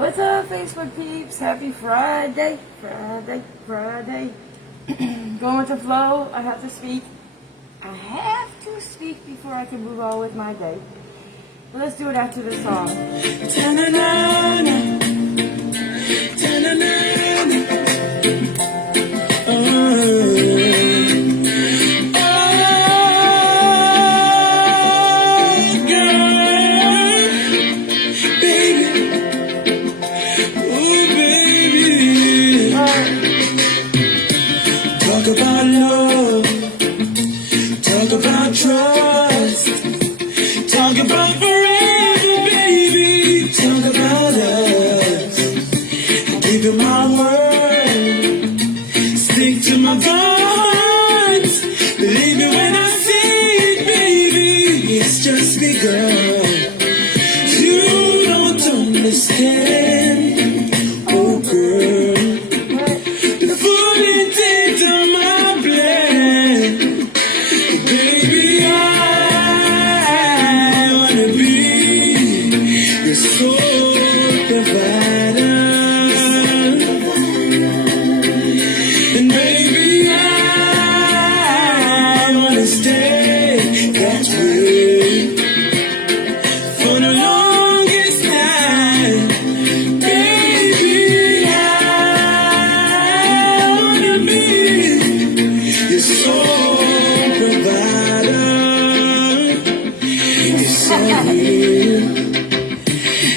What's up, Facebook peeps? Happy Friday, Friday. Going with the flow. I have to speak. I have to speak before I can move on with my day. But let's do it after this song. Ta-na-na-na. Ta-na-na-na. Talk about love, talk about trust, talk about forever, baby, talk about us. I give you my word, stick to my guns, believe me when I say it, baby, it's just begun. You don't understand, oh girl.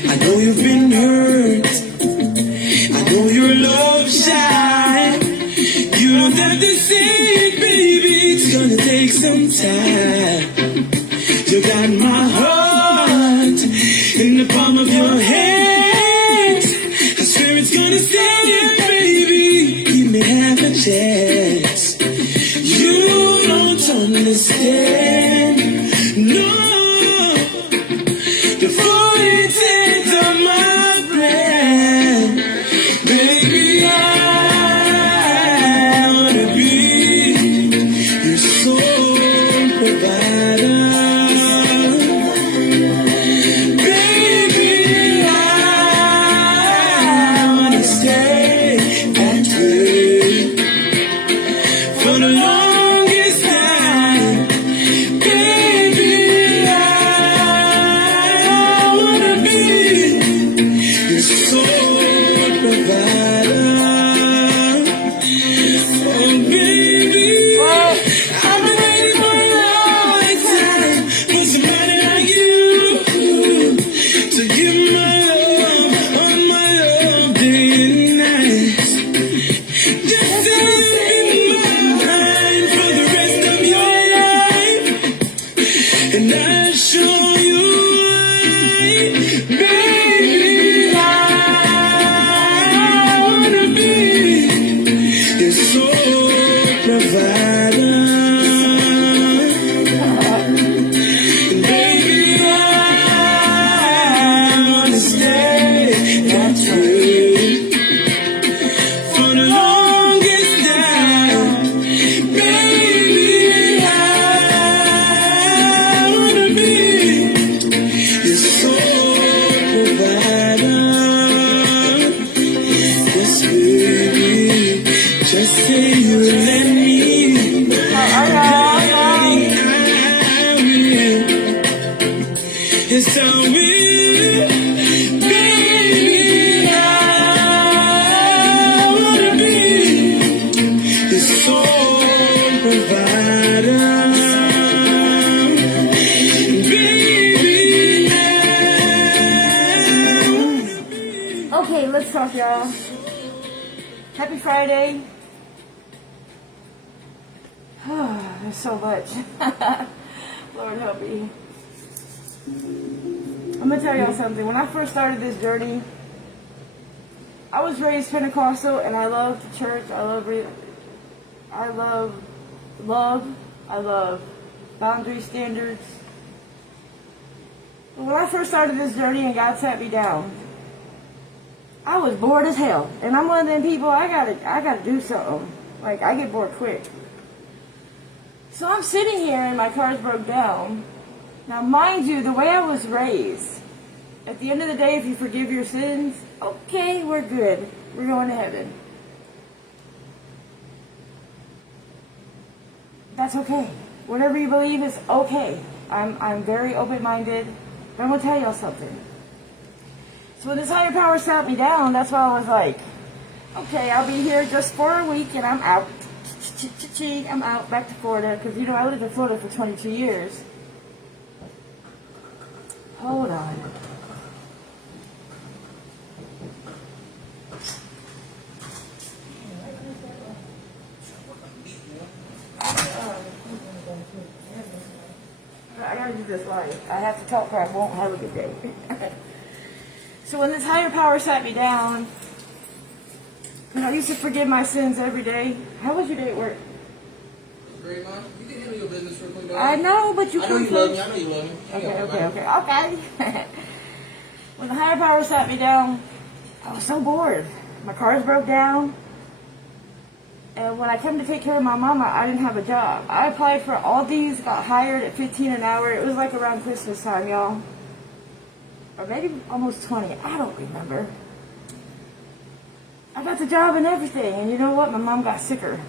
I know you've been hurt. I know your love shy. You don't have to say it, baby. It's gonna take some time. You got my heart in the palm of your hand. I swear it's gonna say it, baby. Give me half a chance. You don't understand. No. The voices of my brain, baby, I wanna be your sole provider. Baby, I wanna stay that way for the longest time. And I'll show you why, baby, I wanna be your sole provider. And baby, I wanna stay that way for the longest time, baby, just say you let me. I will. Yes, I will. Baby, I wanna be your sole provider. Baby, Okay, let's talk, y'all. Happy Friday. There's so much. Lord help me. I'm going to tell y'all something. When I first started this journey, I was raised Pentecostal and I love the church. I love love. I love boundary standards. But when I first started this journey and God sat me down, I was bored as hell. And I'm one of them people, I gotta do something. Like, I get bored quick. So I'm sitting here and my car's broke down. Now, mind you, the way I was raised, At the end of the day, if you forgive your sins, okay, we're good. We're going to heaven. That's okay. Whatever you believe is okay. I'm very open-minded. But I'm going to tell y'all something. So when this higher power sat me down, that's why I was like, okay, I'll be here just for a week and I'm out. I'm out back to Florida. Because, you know, I lived in Florida for 22 years. Hold on. I gotta do this live. I have to talk or I won't have a good day. So when this higher power sat me down, and I used to forgive my sins every day. How was your day at work? Great, Mom. You can handle your business real quick, dog. I know, but you I know you love me. I know you love me. Okay. When the higher power sat me down, I was so bored. My cars broke down. And when I came to take care of my mama, I didn't have a job. I applied for all these, got hired at $15 an hour. It was like around Christmas time, y'all. Or maybe almost 20. I don't remember. I got the job and everything. And you know what? My mom got sicker.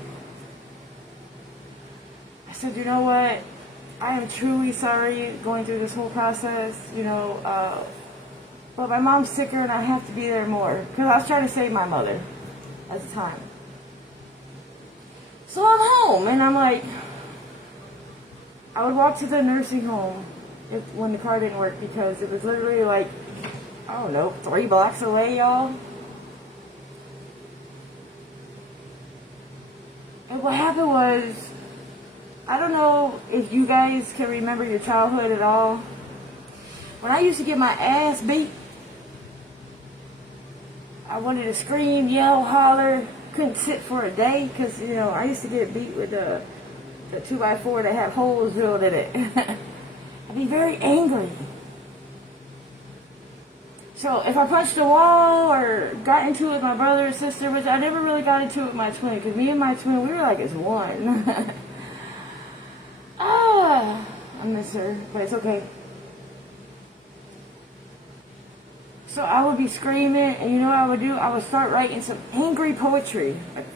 I said, you know what? I am truly sorry going through this whole process, but my mom's sicker and I have to be there more. Because I was trying to save my mother at the time. So I'm home and I'm like, I would walk to the nursing home when the car didn't work because it was literally like, I don't know, 3 blocks away, y'all. And what happened was, I don't know if you guys can remember your childhood at all. When I used to get my ass beat, I wanted to scream, yell, holler, couldn't sit for a day because, I used to get beat with the 2x4 that had holes drilled in it. I'd be very angry. So if I punched a wall or got into it with my brother or sister, which I never really got into it with my twin, because me and my twin, we were like as one. I miss her, but it's okay. So I would be screaming, and you know what I would do? I would start writing some angry poetry. Like,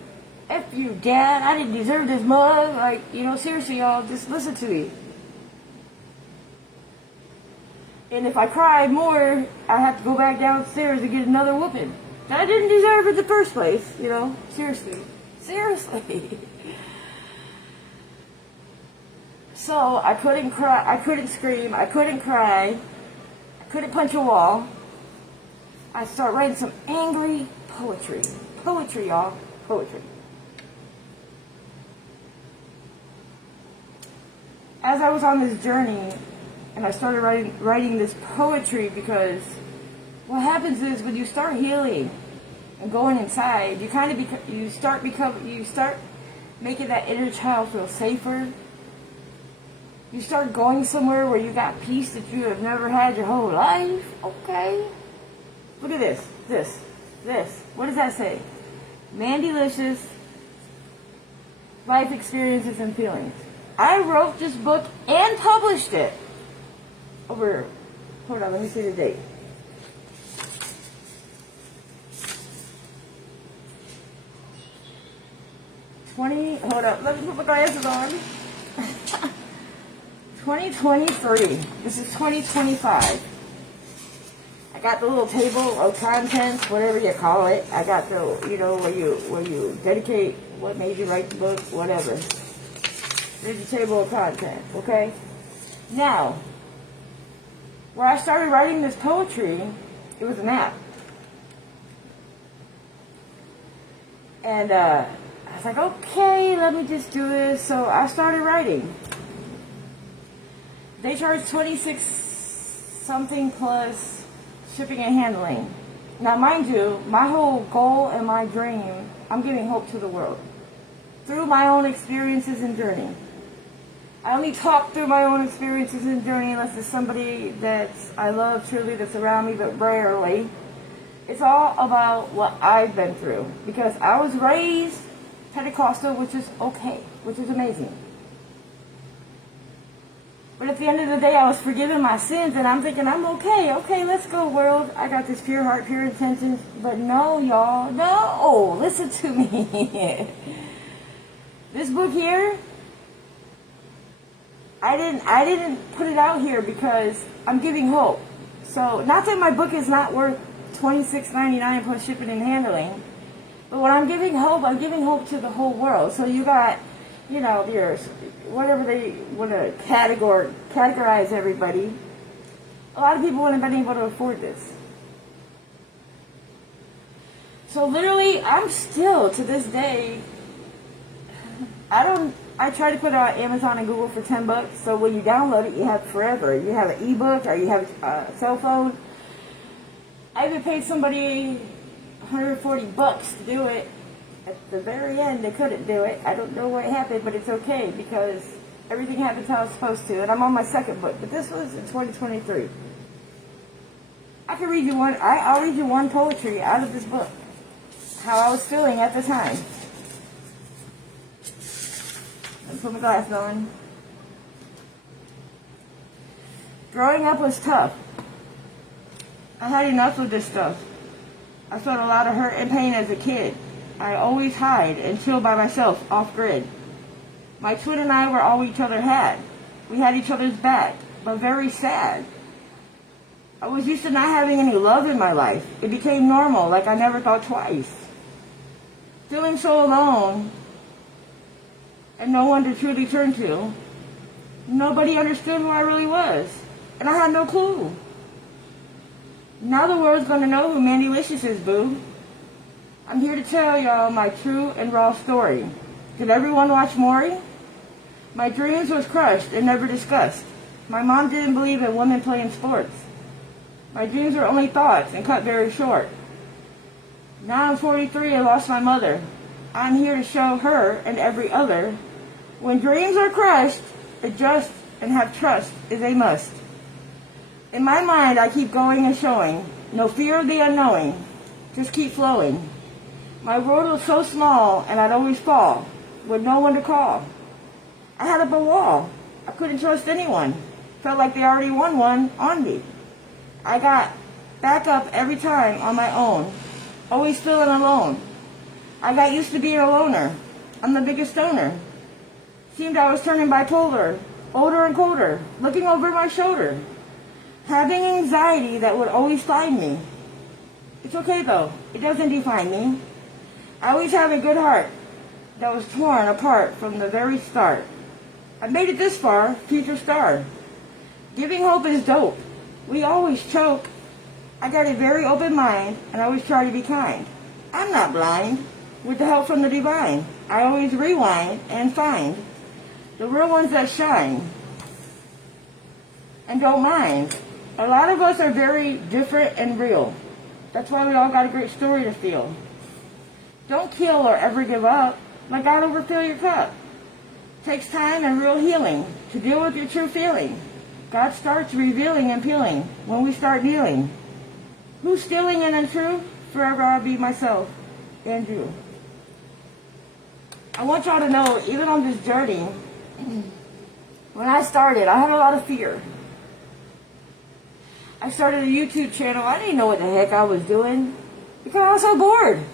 F you, Dad, I didn't deserve this mug. Like, seriously, y'all, just listen to me. And if I cried more, I had to go back downstairs and get another whooping. I didn't deserve it in the first place, Seriously. Seriously. So I couldn't cry, I couldn't scream, I couldn't cry, I couldn't punch a wall. I start writing some angry poetry. Poetry, y'all. Poetry. As I was on this journey, and I started writing this poetry because what happens is when you start healing and going inside, you start making that inner child feel safer. You start going somewhere where you got peace that you have never had your whole life. Okay. Look at this. This. What does that say? Mandylicious Life Experiences and Feelings. I wrote this book and published it. Hold on, let me see the date. Hold up, let me put my glasses on. 2023. This is 2025. I got the little table of contents, whatever you call it. I got the, where you dedicate what made you write the book, whatever. There's a table of contents, okay? Now, where I started writing this poetry, it was an app. And I was like, okay, let me just do this. So I started writing. They charge $26 something plus shipping and handling. Now, mind you, my whole goal and my dream, I'm giving hope to the world through my own experiences and journey. I only talk through my own experiences and journey unless it's somebody that I love truly that's around me, but rarely. It's all about what I've been through because I was raised Pentecostal, which is okay, which is amazing. But at the end of the day, I was forgiving my sins, and I'm thinking, I'm okay. Okay, let's go, world. I got this pure heart, pure intentions. But no, y'all, no. Listen to me. This book here, I didn't put it out here because I'm giving hope. So, not that my book is not worth $26.99 plus shipping and handling, but when I'm giving hope to the whole world. So you got, your whatever they want to categorize everybody. A lot of people wouldn't have been able to afford this. So literally, I'm still to this day. I try to put it on Amazon and Google for $10. So when you download it, you have it forever. You have an ebook or you have a cell phone. I even paid somebody $140 to do it. At the very end, they couldn't do it. I don't know what happened, but it's okay because everything happens how it's supposed to. And I'm on my second book, but this was in 2023. I'll read you one poetry out of this book. How I was feeling at the time. Let's put my glasses on. Growing up was tough. I had enough of this stuff. I felt a lot of hurt and pain as a kid. I always hide and chill by myself, off grid. My twin and I were all each other had. We had each other's back, but very sad. I was used to not having any love in my life. It became normal, like I never thought twice. Feeling so alone, and no one to truly turn to. Nobody understood who I really was, and I had no clue. Now the world's gonna know who Mandy Licious is, boo. I'm here to tell y'all my true and raw story. Did everyone watch Maury? My dreams was crushed and never discussed. My mom didn't believe in women playing sports. My dreams were only thoughts and cut very short. Now I'm 43 and lost my mother. I'm here to show her and every other. When dreams are crushed, adjust and have trust is a must. In my mind, I keep going and showing. No fear of the unknowing. Just keep flowing. My world was so small, and I'd always fall, with no one to call. I had up a wall. I couldn't trust anyone. Felt like they already won one on me. I got back up every time on my own, always feeling alone. I got used to being a loner. I'm the biggest stoner. Seemed I was turning bipolar, older and colder, looking over my shoulder. Having anxiety that would always find me. It's okay though, it doesn't define me. I always have a good heart that was torn apart from the very start. I made it this far, future star. Giving hope is dope. We always choke. I got a very open mind and I always try to be kind. I'm not blind. With the help from the divine, I always rewind and find the real ones that shine and don't mind. A lot of us are very different and real. That's why we all got a great story to feel. Don't kill or ever give up. Let God overfill your cup. Takes time and real healing to deal with your true feeling. God starts revealing and peeling when we start kneeling. Who's stealing and untrue? Forever I'll be myself and you. I want y'all to know, even on this journey, when I started, I had a lot of fear. I started a YouTube channel. I didn't know what the heck I was doing because I was so bored.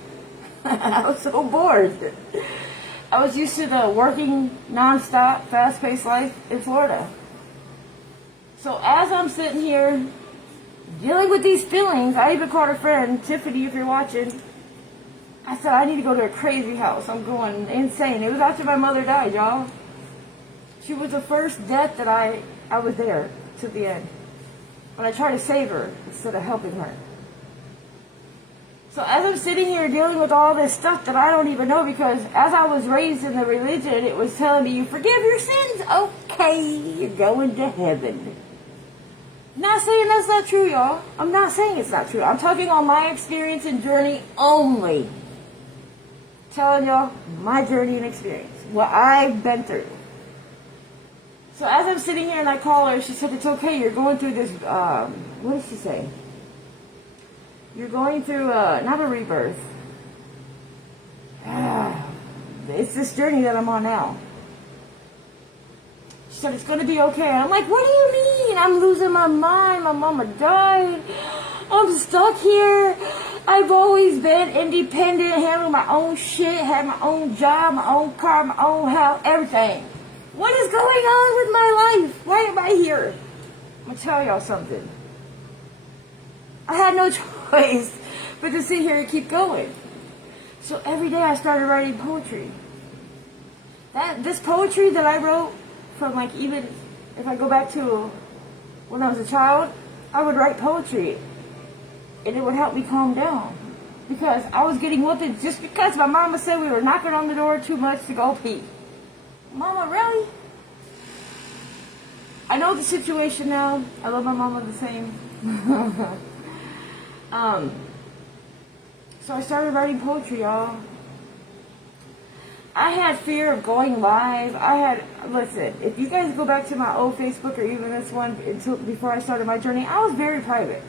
I was so bored. I was used to the working, non-stop, fast-paced life in Florida. So as I'm sitting here dealing with these feelings, I even called a friend, Tiffany, if you're watching. I said, I need to go to a crazy house. I'm going insane. It was after my mother died, y'all. She was the first death that I was there to the end. But I tried to save her instead of helping her. So as I'm sitting here dealing with all this stuff that I don't even know, because as I was raised in the religion, it was telling me, you forgive your sins, okay, you're going to heaven. Not saying that's not true, y'all. I'm not saying it's not true. I'm talking on my experience and journey only. Telling y'all my journey and experience, what I've been through. So as I'm sitting here and I call her, she said, it's okay, you're going through this, what did she say? You're going through, not a rebirth. It's this journey that I'm on now. She said, it's going to be okay. And I'm like, what do you mean? I'm losing my mind. My mama died. I'm stuck here. I've always been independent, handling my own shit, had my own job, my own car, my own house, everything. What is going on with my life? Why am I here? I'm going to tell y'all something. I had no choice but to sit here and keep going. So every day I started writing poetry. This poetry that I wrote from, like, even if I go back to when I was a child, I would write poetry. And it would help me calm down. Because I was getting whooped just because my mama said we were knocking on the door too much to go pee. Mama, really? I know the situation now. I love my mama the same. So I started writing poetry, y'all. I had fear of going live. Listen, if you guys go back to my old Facebook or even this one before I started my journey, I was very private.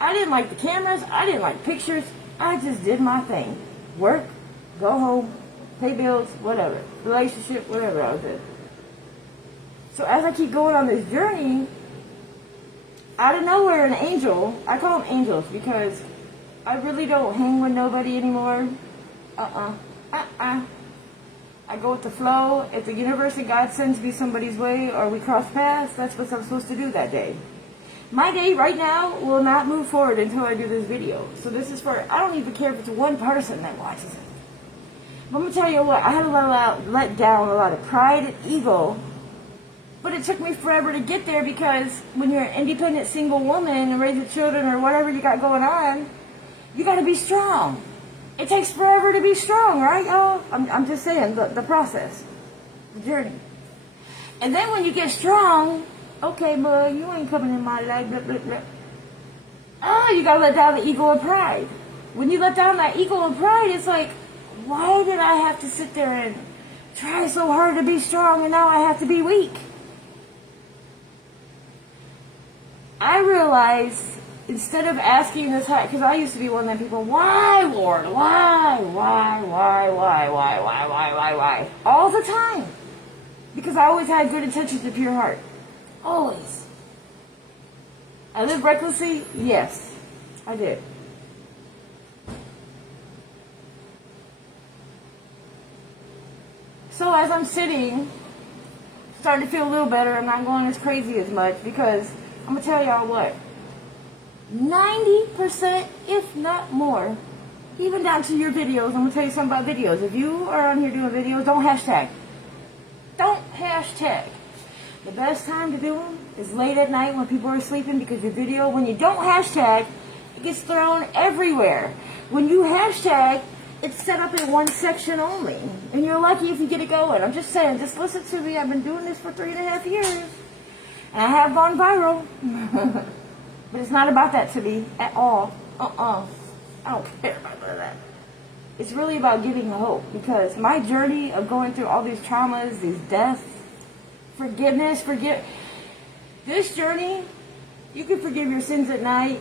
I didn't like the cameras. I didn't like pictures. I just did my thing. Work, go home, pay bills, whatever. Relationship, whatever I was in. So as I keep going on this journey, out of nowhere, an angel, I call them angels because I really don't hang with nobody anymore. I go with the flow. If the universe and God sends me somebody's way or we cross paths, that's what I'm supposed to do that day. My day right now will not move forward until I do this video. So this is for, I don't even care if it's one person that watches it. But I'm going to tell you what, I had to let down a lot of pride and ego. But it took me forever to get there because when you're an independent single woman and raising children or whatever you got going on, you got to be strong. It takes forever to be strong, right, y'all? I'm just saying, the process, the journey. And then when you get strong, okay, but you ain't coming in my life, blah, blah, blah. Oh, you got to let down the ego and pride. When you let down that ego and pride, it's like, why did I have to sit there and try so hard to be strong and now I have to be weak? I realized instead of asking this high, because I used to be one of them people, why, Lord, why, all the time. Because I always had good intentions and pure heart. Always. I lived recklessly? Yes, I did. So as I'm sitting, starting to feel a little better, I'm not going as crazy as much because I'm going to tell y'all what. 90%, if not more, even down to your videos, I'm going to tell you something about videos. If you are on here doing videos, don't hashtag. Don't hashtag. The best time to do them is late at night when people are sleeping because your video, when you don't hashtag, it gets thrown everywhere. When you hashtag, it's set up in one section only. And you're lucky if you get it going. I'm just saying, just listen to me. I've been doing this for 3.5 years. And I have gone viral. But it's not about that to me at all. I don't care about that. It's really about giving hope. Because my journey of going through all these traumas, these deaths, forgiveness, this journey, you can forgive your sins at night.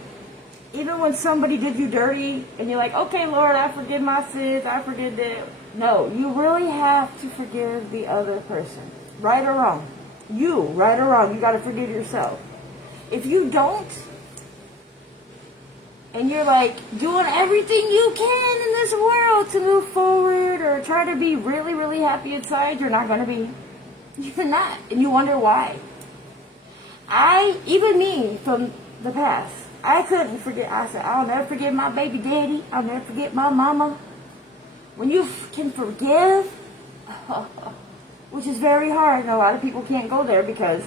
Even when somebody did you dirty and you're like, okay, Lord, I forgive my sins, I forgive them. No, you really have to forgive the other person. Right or wrong. You, right or wrong, you got to forgive yourself. If you don't, and you're like doing everything you can in this world to move forward or try to be really, really happy inside, you're not going to be. You're not. And you wonder why. Even me from the past, I couldn't forget. I said, I'll never forget my baby daddy. I'll never forget my mama. When you can forgive, which is very hard, and a lot of people can't go there because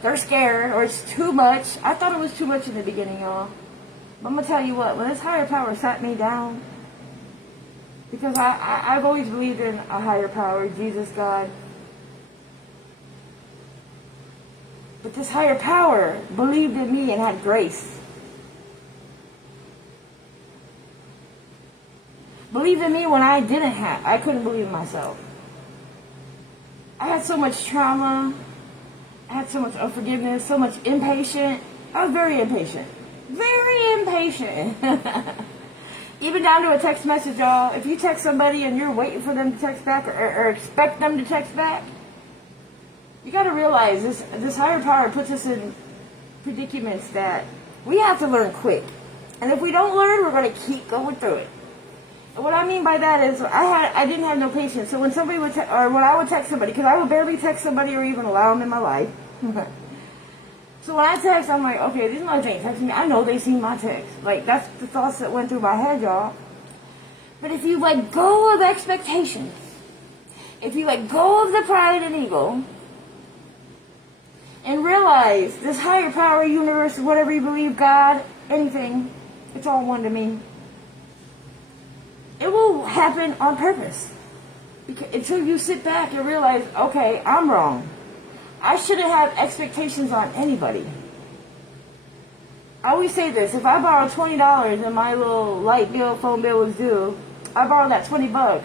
they're scared or it's too much. I thought it was too much in the beginning, y'all. But I'm going to tell you what, when this higher power sat me down, because I've always believed in a higher power, Jesus, God. But this higher power believed in me and had grace. Believed in me when I couldn't believe in myself. I had so much trauma. I had so much unforgiveness, so much impatient. I was very impatient. Very impatient. Even down to a text message, y'all. If you text somebody and you're waiting for them to text back or expect them to text back, You got to realize this higher power puts us in predicaments that we have to learn quick. And if we don't learn, we're going to keep going through it. And what I mean by that is I didn't have no patience. So when somebody would or when I would text somebody, because I would barely text somebody or even allow them in my life. So when I text, I'm like, okay, these motherfuckers ain't texting me. I know they seen my text. Like, that's the thoughts that went through my head, y'all. But if you let go of expectations, if you let go of the pride and ego, and realize this higher power, universe, whatever you believe, God, anything, it's all one to me. It will happen on purpose. Because until you sit back and realize, okay, I'm wrong. I shouldn't have expectations on anybody. I always say this, if I borrow $20 and my little light bill, phone bill was due, I borrowed that $20.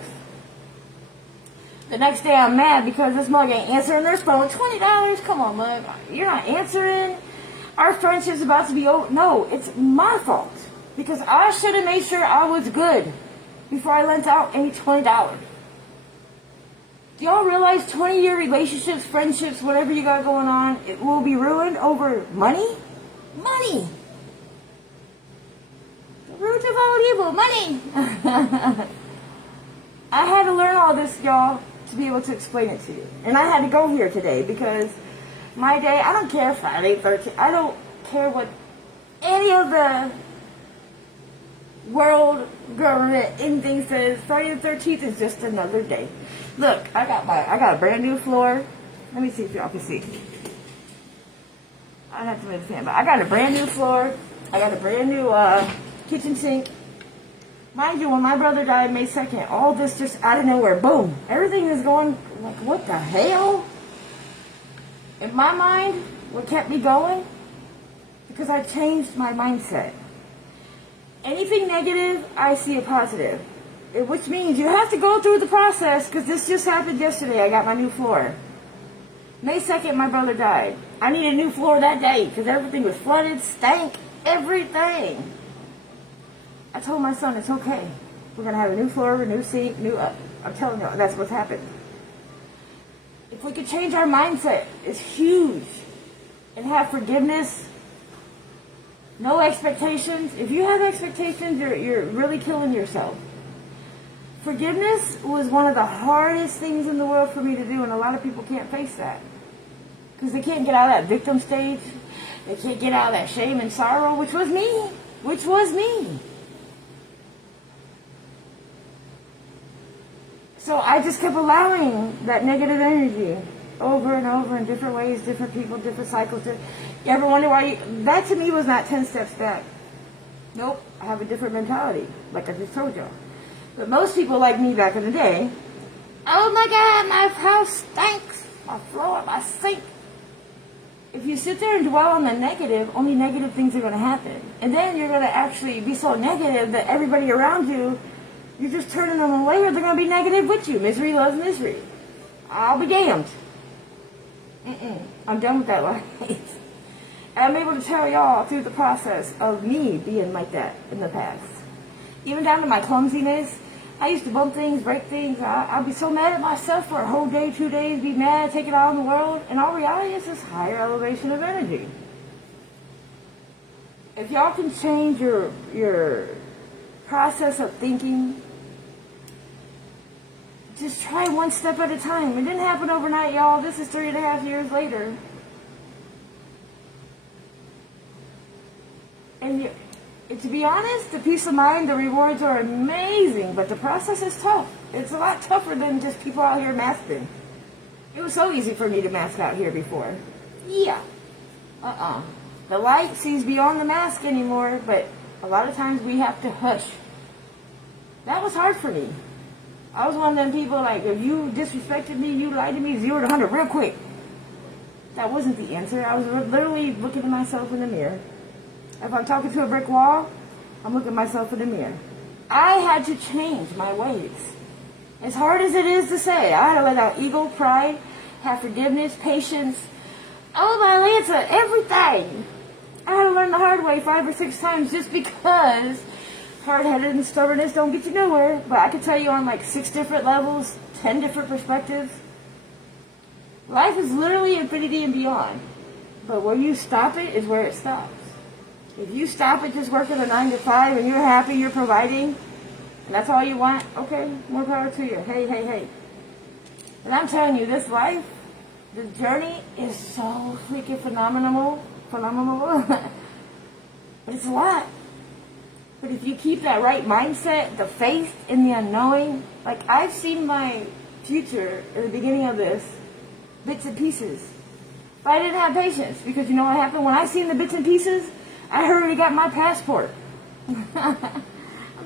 The next day I'm mad because this mug ain't answering their phone. $20? Come on, mug. You're not answering. Our friendship's about to be over. No, it's my fault. Because I should have made sure I was good before I lent out any $20. Do y'all realize 20-year relationships, friendships, whatever you got going on, it will be ruined over money? Money! The root of all evil, money! I had to learn all this, y'all, to be able to explain it to you. And I had to go here today because my day, I don't care Friday, 13th, I don't care what any of the world government anything says. Friday the 13th is just another day. Look, I got a brand new floor. Let me see if y'all can see. I don't have to move the fan, but I got a brand new floor. I got a brand new kitchen sink. Mind you, when my brother died May 2nd, all this just out of nowhere, boom. Everything is going like, what the hell? In my mind, what kept me going? Because I changed my mindset. Anything negative, I see a positive. Which means you have to go through the process, because this just happened yesterday. I got my new floor. May 2nd, my brother died. I needed a new floor that day, because everything was flooded, stank, everything. I told my son, it's okay. We're going to have a new floor, a new sink, I'm telling you, that's what's happened. If we could change our mindset, it's huge. And have forgiveness. No expectations. If you have expectations, you're really killing yourself. Forgiveness was one of the hardest things in the world for me to do, and a lot of people can't face that. Because they can't get out of that victim stage. They can't get out of that shame and sorrow, which was me. So I just kept allowing that negative energy over and over in different ways, different people, different cycles. You ever wonder why? That to me was not 10 steps back. Nope, I have a different mentality, like I just told y'all. But most people like me back in the day, oh my God, my house stinks, my floor, my sink. If you sit there and dwell on the negative, only negative things are going to happen. And then you're going to actually be so negative that everybody around you, you're just turning them away, or they're going to be negative with you. Misery loves misery. I'll be damned. I'm done with that life. And I'm able to tell y'all through the process of me being like that in the past. Even down to my clumsiness. I used to bump things, break things. I'd be so mad at myself for a whole day, 2 days, be mad, take it out on the world. In all reality, it's this higher elevation of energy. If y'all can change your process of thinking, just try one step at a time. It didn't happen overnight, y'all. This is 3.5 years later. And to be honest, the peace of mind, the rewards are amazing, but the process is tough. It's a lot tougher than just people out here masking. It was so easy for me to mask out here before. Yeah. The light sees beyond the mask anymore, but a lot of times we have to hush. That was hard for me. I was one of them people, like, if you disrespected me, you lied to me, 0 to 100 real quick. That wasn't the answer. I was literally looking at myself in the mirror. If I'm talking to a brick wall, I'm looking at myself in the mirror. I had to change my ways. As hard as it is to say, I had to let out ego, pride, have forgiveness, patience. Oh, my Lanza, everything. I had to learn the hard way 5 or 6 times just because hard-headed and stubbornness don't get you nowhere. But I could tell you on like 6 different levels, 10 different perspectives. Life is literally infinity and beyond. But where you stop it is where it stops. If you stop it just working a 9 to 5 and you're happy, you're providing, and that's all you want, okay, more power to you. Hey, hey, hey. And I'm telling you, this life, the journey is so freaking phenomenal. But it's a lot. But if you keep that right mindset, the faith in the unknowing, like I've seen my future at the beginning of this, bits and pieces. But I didn't have patience because you know what happened? When I seen the bits and pieces, I already got my passport. I'm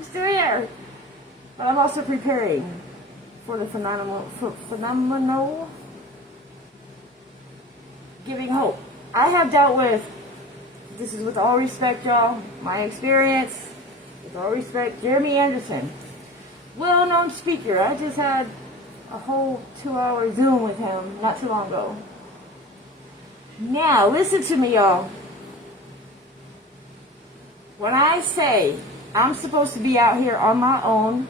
still here. But I'm also preparing for the phenomenal giving hope. I have dealt with, this is with all respect, y'all, my experience, with all respect, Jeremy Anderson, well-known speaker. I just had a whole 2-hour Zoom with him not too long ago. Now, listen to me, y'all. When I say I'm supposed to be out here on my own,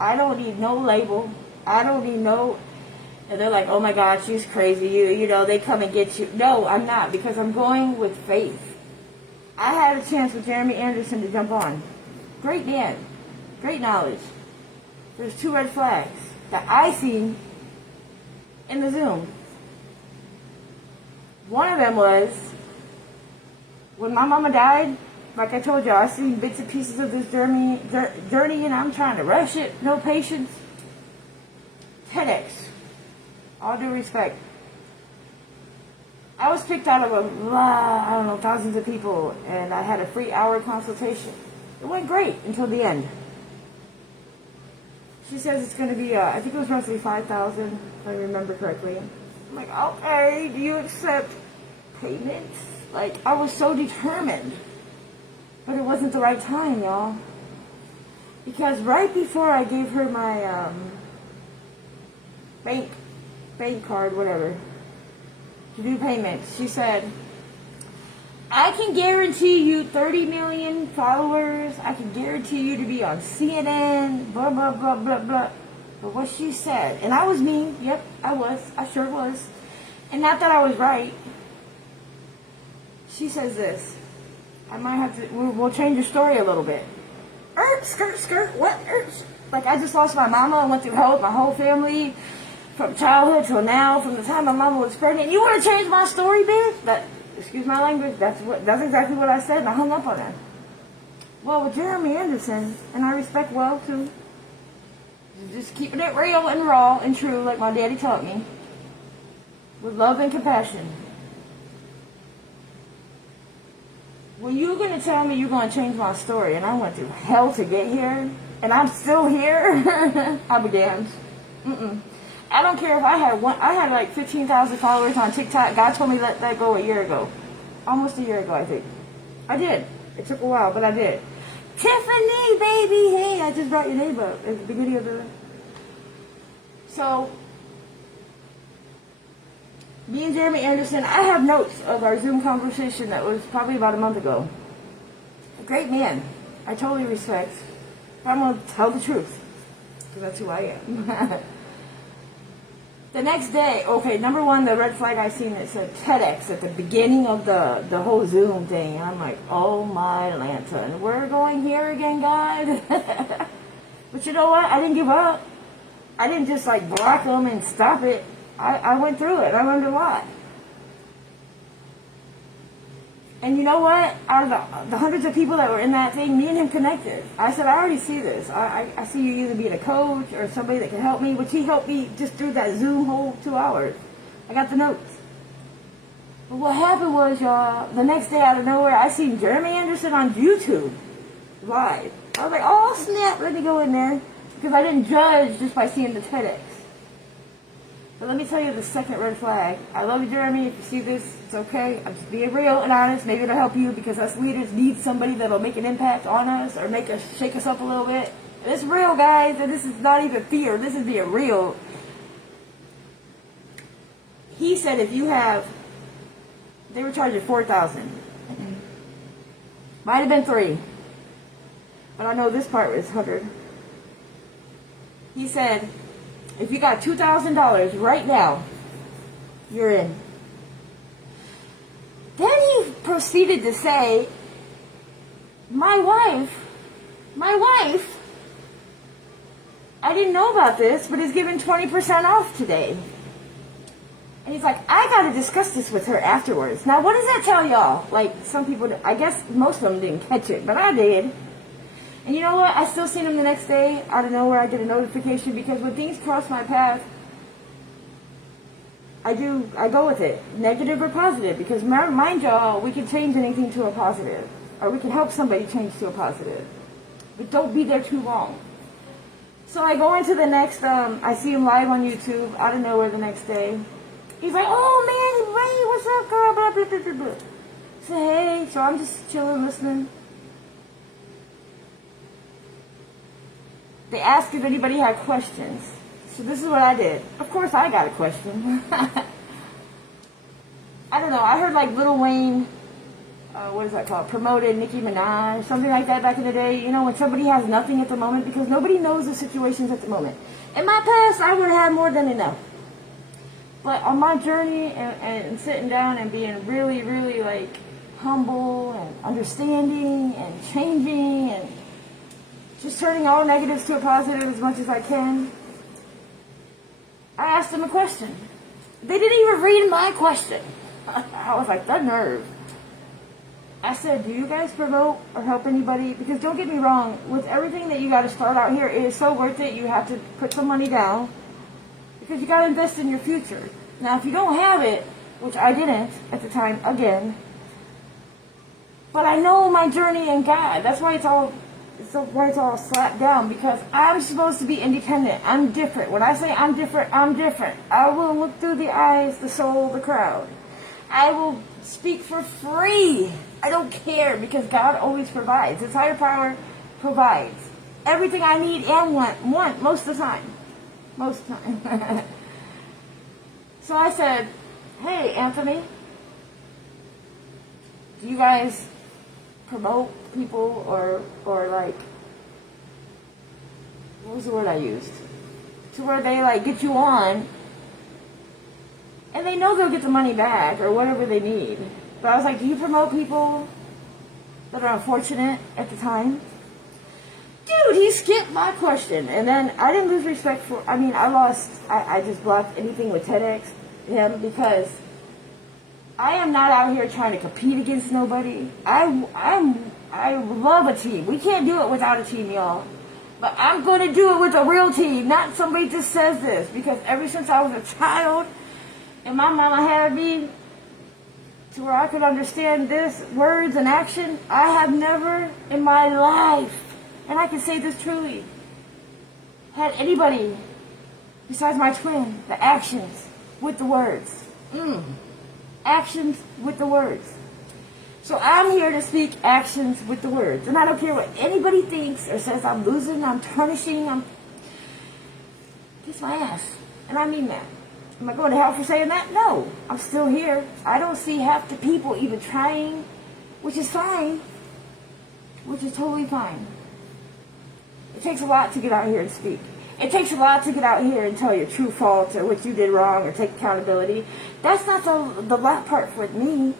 I don't need no label. I don't need no... And they're like, oh my God, she's crazy. You know, they come and get you. No, I'm not, because I'm going with faith. I had a chance with Jeremy Anderson to jump on. Great man. Great knowledge. There's 2 red flags that I seen in the Zoom. One of them was, when my mama died, like I told you, I seen bits and pieces of this journey, and I'm trying to rush it. No patience. TEDx. All due respect. I was picked out of a lot, I don't know, thousands of people, and I had a free hour consultation. It went great until the end. She says it's going to be, I think it was roughly $5,000, if I remember correctly. I'm like, okay, do you accept payments? Like, I was so determined. But it wasn't the right time, y'all. Because right before I gave her my bank card, whatever, to do payments, she said, I can guarantee you 30 million followers. I can guarantee you to be on CNN, blah, blah, blah, blah, blah. But what she said, and I was mean. Yep, I was. I sure was. And not that I was right. She says this. I might have to, we'll change the story a little bit. Skirt, what? Like, I just lost my mama. I went through hell with my whole family. From childhood till now, from the time my mama was pregnant. You want to change my story, bitch? That, excuse my language, that's exactly what I said, and I hung up on her. Well, with Jeremy Anderson, and I respect well, too, just keeping it real and raw and true, like my daddy taught me, with love and compassion. Well, you're going to tell me you're going to change my story, and I went through hell to get here, and I'm still here? I'll be damned. I don't care if I had like 15,000 followers on TikTok. God told me to let that go a year ago. Almost a year ago, I think. I did. It took a while, but I did. Tiffany, baby, hey, I just brought your name up at the beginning of the... So, me and Jeremy Anderson, I have notes of our Zoom conversation that was probably about a month ago. A great man. I totally respect. I'm going to tell the truth, because that's who I am. The next day, okay, number one, the red flag I seen, it said TEDx at the beginning of the whole Zoom thing. And I'm like, oh my lantern, we're going here again, God. But you know what? I didn't give up. I didn't just like block them and stop it. I went through it. I learned a lot. And you know what? Out of the hundreds of people that were in that thing, me and him connected. I said, I already see this. I see you either being a coach or somebody that can help me, which he helped me just through that Zoom whole 2 hours. I got the notes. But what happened was, y'all, the next day out of nowhere, I seen Jeremy Anderson on YouTube live. I was like, oh, snap, let me go in there. Because I didn't judge just by seeing the TEDx. But let me tell you the second red flag. I love you, Jeremy. If you see this, it's okay. I'm just being real and honest. Maybe it'll help you because us leaders need somebody that'll make an impact on us or make us shake us up a little bit. And it's real, guys. And this is not even fear. This is being real. He said if you have, they were charging $4,000. Might have been $3,000. But I know this part was $100. He said, if you got $2,000 right now, you're in. Then he proceeded to say, my wife, I didn't know about this, but is giving 20% off today. And he's like, I got to discuss this with her afterwards. Now, what does that tell y'all? Like, some people, I guess most of them didn't catch it, but I did. And you know what? I still seen him the next day. Out of nowhere, I get a notification because when things cross my path, I go with it, negative or positive, because mind y'all, we can change anything to a positive, or we can help somebody change to a positive, but don't be there too long. So I go into the next, I see him live on YouTube, out of nowhere the next day. He's like, oh man, Ray, what's up, girl, blah, blah, blah, blah, blah. I say, hey, so I'm just chilling, listening. They asked if anybody had questions. So this is what I did. Of course I got a question. I don't know. I heard like Lil Wayne, what is that called? Promoted Nicki Minaj, something like that back in the day. You know, when somebody has nothing at the moment, because nobody knows the situations at the moment. In my past, I would have had more than enough. But on my journey and sitting down and being really, really like humble and understanding and changing and just turning all negatives to a positive as much as I can, I asked them a question. They didn't even read my question. I was like, the nerve. I said, do you guys promote or help anybody? Because don't get me wrong, with everything that you got to start out here, it is so worth it. You have to put some money down because you got to invest in your future. Now, if you don't have it, which I didn't at the time, again, but I know my journey in God. That's why it's all slapped down, because I'm supposed to be independent. I'm different. When I say I'm different, I'm different. I will look through the eyes, the soul, the crowd. I will speak for free. I don't care, because God always provides. His higher power provides everything I need and want most of the time. Most of the time. So I said, hey, Anthony, do you guys promote people or like, what was the word I used? To where they like get you on and they know they'll get the money back or whatever they need. But I was like, do you promote people that are unfortunate at the time? Dude, he skipped my question. And then I didn't lose respect for, I just blocked anything with TEDx him, because I am not out here trying to compete against nobody. I love a team. We can't do it without a team, y'all. But I'm going to do it with a real team, not somebody just says this. Because ever since I was a child, and my mama had me to where I could understand this, words and action, I have never in my life, and I can say this truly, had anybody besides my twin, the actions with the words. Actions with the words. So I'm here to speak actions with the words. And I don't care what anybody thinks or says I'm losing, I'm tarnishing, I'm... Kiss my ass. And I mean that. Am I going to hell for saying that? No. I'm still here. I don't see half the people even trying, which is fine. Which is totally fine. It takes a lot to get out here and speak. It takes a lot to get out here and tell your true faults or what you did wrong or take accountability. That's not the lot part for me.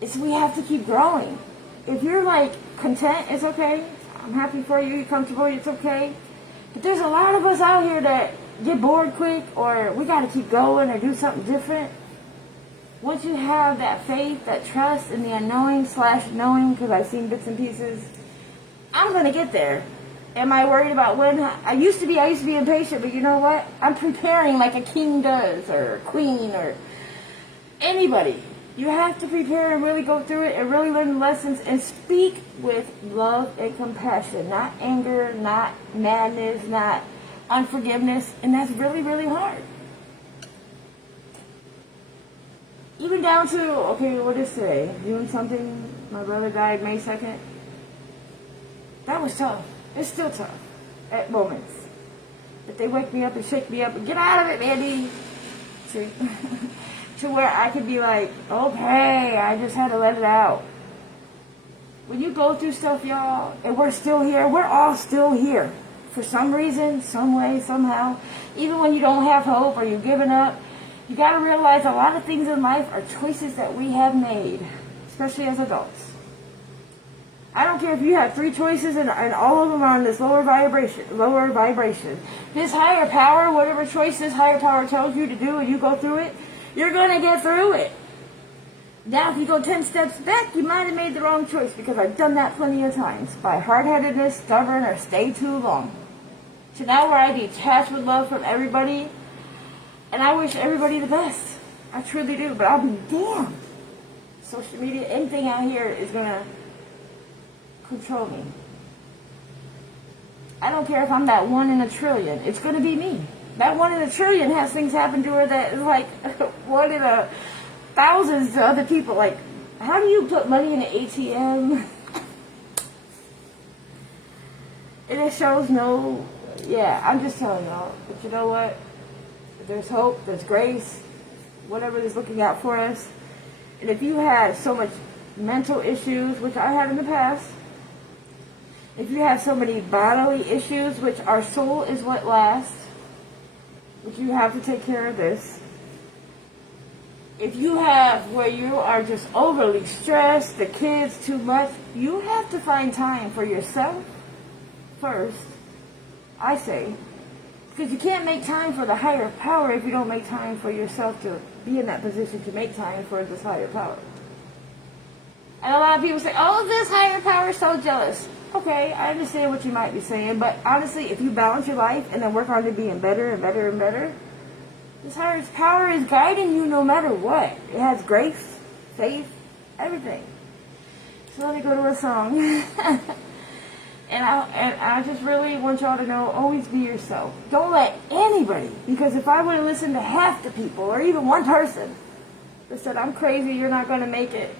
It's we have to keep growing. If you're like content, it's okay. I'm happy for you. You're comfortable, it's okay. But there's a lot of us out here that get bored quick, or we got to keep going or do something different. Once you have that faith, that trust in the unknowing/knowing, because I've seen bits and pieces, I'm going to get there. Am I worried about when? I used to be impatient, but you know what? I'm preparing like a king does, or a queen, or anybody. You have to prepare and really go through it and really learn the lessons and speak with love and compassion, not anger, not madness, not unforgiveness, and that's really, really hard. Even down to, okay, what is today? June something, my brother died May 2nd. That was tough. It's still tough at moments. But they wake me up and shake me up and get out of it, Mandy. See? To where I could be like, okay, I just had to let it out. When you go through stuff, y'all, and we're still here, we're all still here. for some reason, some way, somehow, even when you don't have hope or you've given up, you got to realize a lot of things in life are choices that we have made, especially as adults. I don't care if you have 3 choices and all of them are on this lower vibration. This higher power, whatever choice this higher power tells you to do and you go through it, you're going to get through it. Now, if you go 10 steps back, you might have made the wrong choice, because I've done that plenty of times by hard-headedness, stubborn, or stay too long. So now where I detach with love from everybody, and I wish everybody the best. I truly do, but I'll be damned. Social media, anything out here is going to control me. I don't care if I'm that 1 in a trillion. It's going to be me. That 1 in a trillion has things happen to her that is like 1 in a thousands to other people. Like, how do you put money in an ATM? And it shows no, yeah, I'm just telling y'all. But you know what? There's hope, there's grace, whatever is looking out for us. And if you had so much mental issues, which I had in the past, if you have so many bodily issues, which our soul is what lasts, which you have to take care of this. If you have where you are just overly stressed, the kids too much, you have to find time for yourself first, I say. Because you can't make time for the higher power if you don't make time for yourself to be in that position to make time for this higher power. And a lot of people say, oh, this higher power is so jealous. Okay, I understand what you might be saying, but honestly, if you balance your life and then work on it being better and better and better, this higher power is guiding you no matter what. It has grace, faith, everything. So let me go to a song. and I just really want y'all to know, always be yourself. Don't let anybody, because if I would have listened to half the people, or even one person, that said, I'm crazy, you're not going to make it,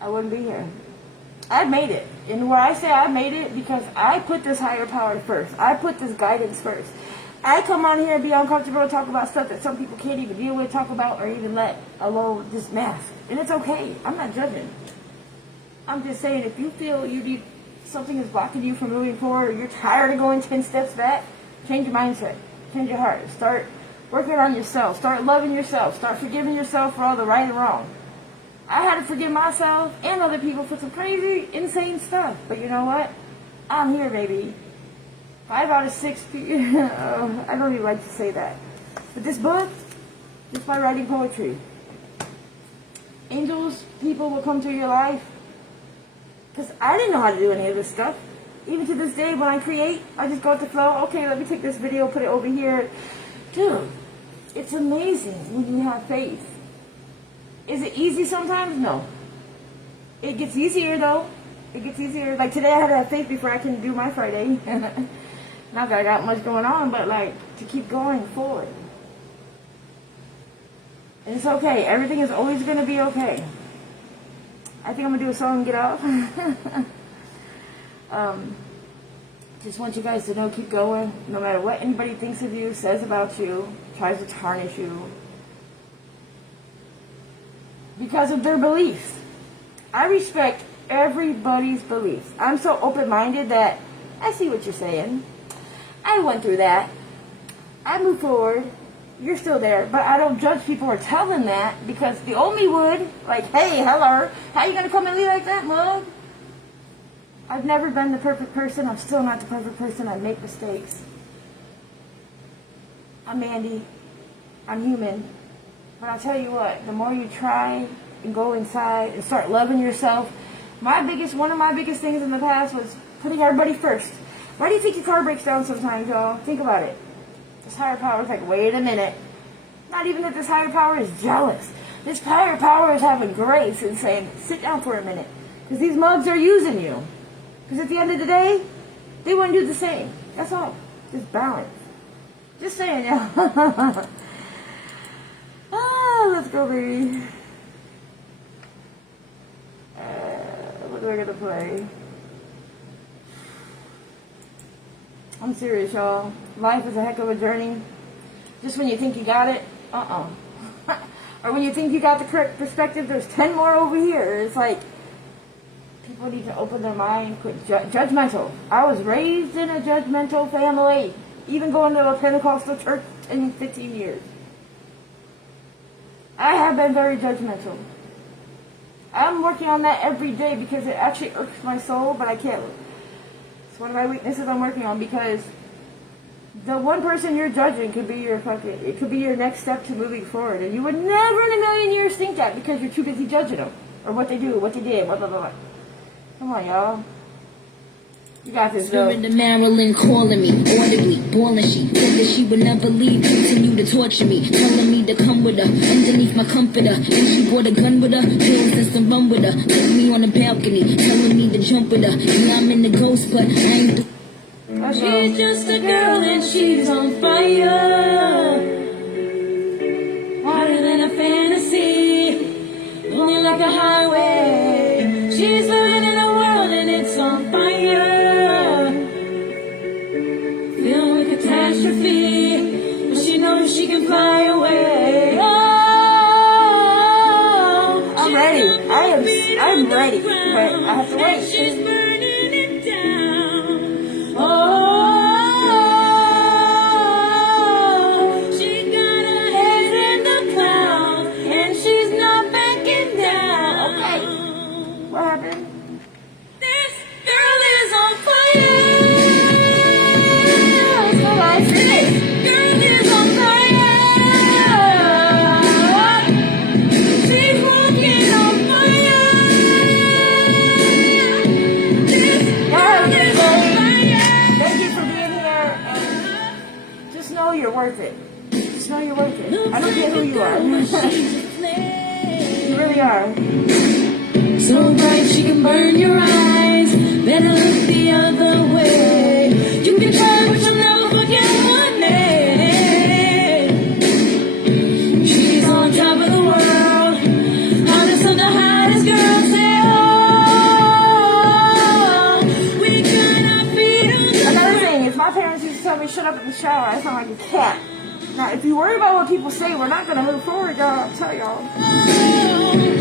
I wouldn't be here. I made it. And where I say I made it, because I put this higher power first. I put this guidance first. I come on here and be uncomfortable and talk about stuff that some people can't even deal with, talk about, or even let alone just mask. And it's okay. I'm not judging. I'm just saying, if you feel you need something is blocking you from moving forward, or you're tired of going 10 steps back, change your mindset. Change your heart. Start working on yourself. Start loving yourself. Start forgiving yourself for all the right and wrong. I had to forgive myself and other people for some crazy, insane stuff. But you know what? I'm here, baby. 5 out of 6 people. I don't even like to say that. But this book, just by writing poetry, angels, people will come to your life. Because I didn't know how to do any of this stuff. Even to this day, when I create, I just go with the flow. Okay, let me take this video, put it over here. Dude, it's amazing when you have faith. Is it easy sometimes? No. It gets easier, though. It gets easier. Like today, I had to have faith before I can do my Friday. Not that I got much going on, but like to keep going forward. And it's okay. Everything is always going to be okay. I think I'm going to do a song and get off. Just want you guys to know, keep going. No matter what anybody thinks of you, says about you, tries to tarnish you, because of their beliefs. I respect everybody's beliefs. I'm so open-minded that I see what you're saying. I went through that. I moved forward. You're still there. But I don't judge people or tell them that, because the old me would. Like, hey, hello, how you going to come at me like that, mug? I've never been the perfect person. I'm still not the perfect person. I make mistakes. I'm Mandy. I'm human. But I'll tell you what, the more you try and go inside and start loving yourself, one of my biggest things in the past was putting everybody first. Why do you think your car breaks down sometimes, y'all? Think about it. This higher power is like, wait a minute. Not even that this higher power is jealous. This higher power is having grace and saying, sit down for a minute. Because these mugs are using you. Because at the end of the day, they want to do the same. That's all. Just balance. Just saying, y'all. Let's go, baby. What are we gonna play? I'm serious, y'all. Life is a heck of a journey. Just when you think you got it, or when you think you got the correct perspective, there's 10 more over here. It's like, people people need to open their mind, quit judgmental. I was raised in a judgmental family, even going to a Pentecostal church in 15 years. I have been very judgmental. I'm working on that every day because it actually irks my soul, but I can't. It's one of my weaknesses I'm working on, because the one person you're judging could be it could be your next step to moving forward, and you would never in a million years think that because you're too busy judging them or what they do, what they did, blah blah blah. Come on, y'all. You got this, though. Spirit of Marilyn calling me audibly, boiling. She said that she would never leave, continue to torture me, telling me to come with her underneath my comforter. And she brought a gun with her, pills and some rum with her. Took me on the balcony, telling me to jump with her. Yeah, I'm in the ghost, but I ain't the. She's just a girl and she's on fire, harder than a fantasy, only like a highway. She's living in a world and it's on fire, filled with catastrophe, but she knows she can fly away. Oh, I'm ready. I'm ready, but I have to wait. She's burning it down. Oh, she got her head in the clouds, and she's not backing down. Okay. What happened? This girl is on fire. So I This girl is on fire. She's walking on fire. This girl is on fire. Thank you for being here, and just know you're worth it. Just know you're worth it. I don't care who you are. You really are. So bright she can burn your eyes. Better look the other way. You can try, but you'll never forget her name. She's on top of the world, hottest of the hottest girls. Say, oh, we gonna feed her. Another thing is, my parents used to tell me, shut up in the shower. I sound like a cat. Now, if you worry about what people say, we're not going to move forward, y'all. I'll tell y'all. Oh,